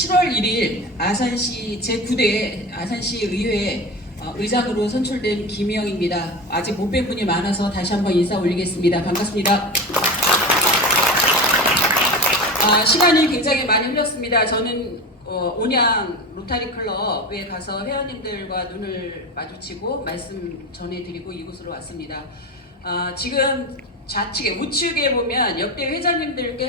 7월 1일 아산시 제9대 아산시 의회 어, 의장으로 선출된 김희영입니다. 아직 못 뵌 분이 많아서 다시 한번 인사 올리겠습니다. 반갑습니다. 아, 시간이 굉장히 많이 흘렀습니다. 저는 어, 온양 로타리 클럽에 가서 회원님들과 눈을 마주치고 말씀 전해드리고 이곳으로 왔습니다. 아, 지금 좌측에 우측에 보면 역대 회장님들께서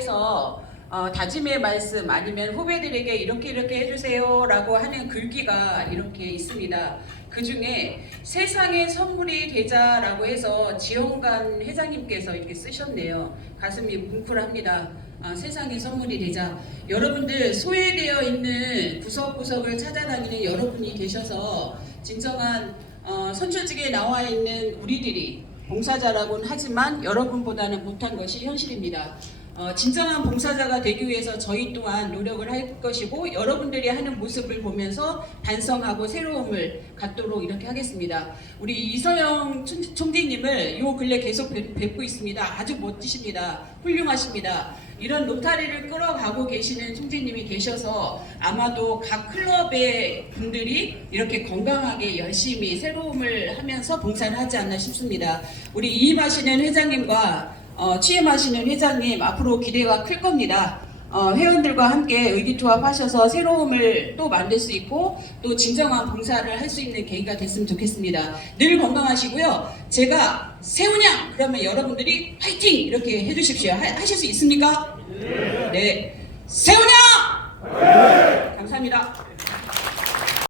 어, 다짐의 말씀 아니면 후배들에게 이렇게 이렇게 해주세요라고 하는 글귀가 이렇게 있습니다. 그 중에 세상의 선물이 되자라고 해서 지원관 회장님께서 이렇게 쓰셨네요. 가슴이 뭉클합니다. 아, 세상의 선물이 되자. 여러분들 소외되어 있는 구석구석을 찾아다니는 여러분이 계셔서 진정한 어, 선출직에 나와 있는 우리들이 봉사자라고는 하지만 여러분보다는 못한 것이 현실입니다. 어, 진정한 봉사자가 되기 위해서 저희 또한 노력을 할 것이고 여러분들이 하는 모습을 보면서 반성하고 새로움을 갖도록 이렇게 하겠습니다. 우리 이서영 총- 총재님을 요 근래 계속 뵙- 뵙고 있습니다. 아주 멋지십니다. 훌륭하십니다. 이런 로타리를 끌어가고 계시는 총재님이 계셔서 아마도 각 클럽의 분들이 이렇게 건강하게 열심히 새로움을 하면서 봉사를 하지 않나 싶습니다. 우리 이임하시는 회장님과 어, 취임하시는 회장님 앞으로 기대가 클 겁니다. 어, 회원들과 함께 의기투합하셔서 새로움을 또 만들 수 있고 또 진정한 봉사를 할 수 있는 계기가 됐으면 좋겠습니다. 늘 건강하시고요. 제가 세훈양 그러면 여러분들이 화이팅 이렇게 해주십시오. 하, 하실 수 있습니까? 네. 세훈양! 감사합니다.